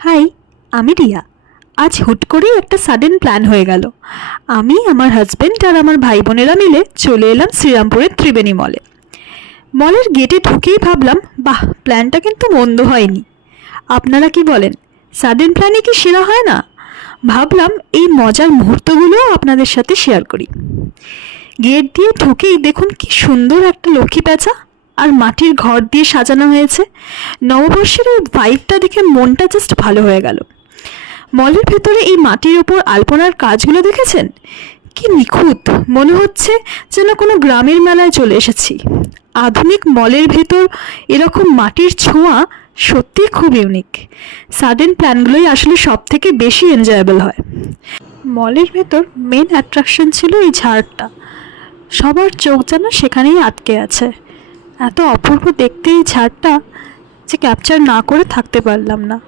High, আমি রিয়া। আজ হুট করেই একটা সাডেন প্ল্যান হয়ে গেল। আমি, আমার হাজবেন্ড আর আমার ভাই বোনেরা মিলে চলে এলাম শ্রীরামপুরের ত্রিবেণী মলে। মলের গেটে ঢুকেই ভাবলাম, বাহ, প্ল্যানটা কিন্তু মন্দ হয়নি। আপনারা কি বলেন? সাডেন প্ল্যানই কি সেরা হয় না? ভাবলাম এই মজার মুহূর্তগুলোও আপনাদের সাথে শেয়ার করি। গেট দিয়ে ঢুকেই দেখুন কি সুন্দর একটা লক্ষ্মী প্যাঁচা আর মাটির ঘর দিয়ে সাজানো হয়েছে। নববর্ষের এই ভাইবটা দেখে মনটা জাস্ট ভালো হয়ে গেল। মলের ভেতরে এই মাটির ওপর আলপনার কাজগুলো দেখেছেন? কি নিখুঁত, মনে হচ্ছে যেন কোনো গ্রামের মেলায় চলে এসেছি। আধুনিক মলের ভেতর এরকম মাটির ছোঁয়া সত্যি খুব ইউনিক। সাডেন প্ল্যানগুলোই আসলে সব থেকে বেশি এনজয়েবল হয়। মলের ভেতর মেন অ্যাট্রাকশন ছিল এই ঝাড়টা। সবার চোখ যেন সেখানেই আটকে আছে। এত অপূর্ব দেখতে এই ঝাড়টা যে ক্যাপচার না করে থাকতে পারলাম না।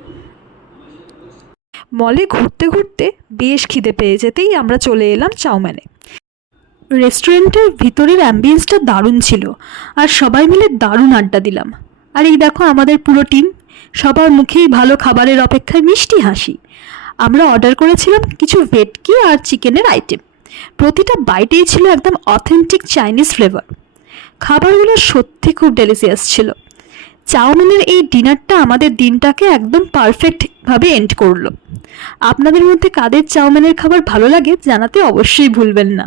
মলে ঘুরতে ঘুরতে বেশ খিদে পেয়ে যেতেই আমরা চলে এলাম চাউম্যানে। রেস্টুরেন্টের ভিতরের অ্যাম্বিয়েন্সটা দারুণ ছিল, আর সবাই মিলে দারুণ আড্ডা দিলাম। আর এই দেখো আমাদের পুরো টিম, সবার মুখেই ভালো খাবারের অপেক্ষায় মিষ্টি হাসি। আমরা অর্ডার করেছিলাম কিছু ভেটকি আর চিকেনের আইটেম। প্রতিটা বাইটেই ছিল একদম অথেন্টিক চাইনিজ ফ্লেভার। খাবারগুলো সত্যি খুব ডেলিসিয়াস ছিল। চাউমিনের এই ডিনারটা আমাদের দিনটাকে একদম পারফেক্টভাবে এন্ড করলো। আপনাদের মধ্যে কাদের চাউমিনের খাবার ভালো লাগে জানাতে অবশ্যই ভুলবেন না।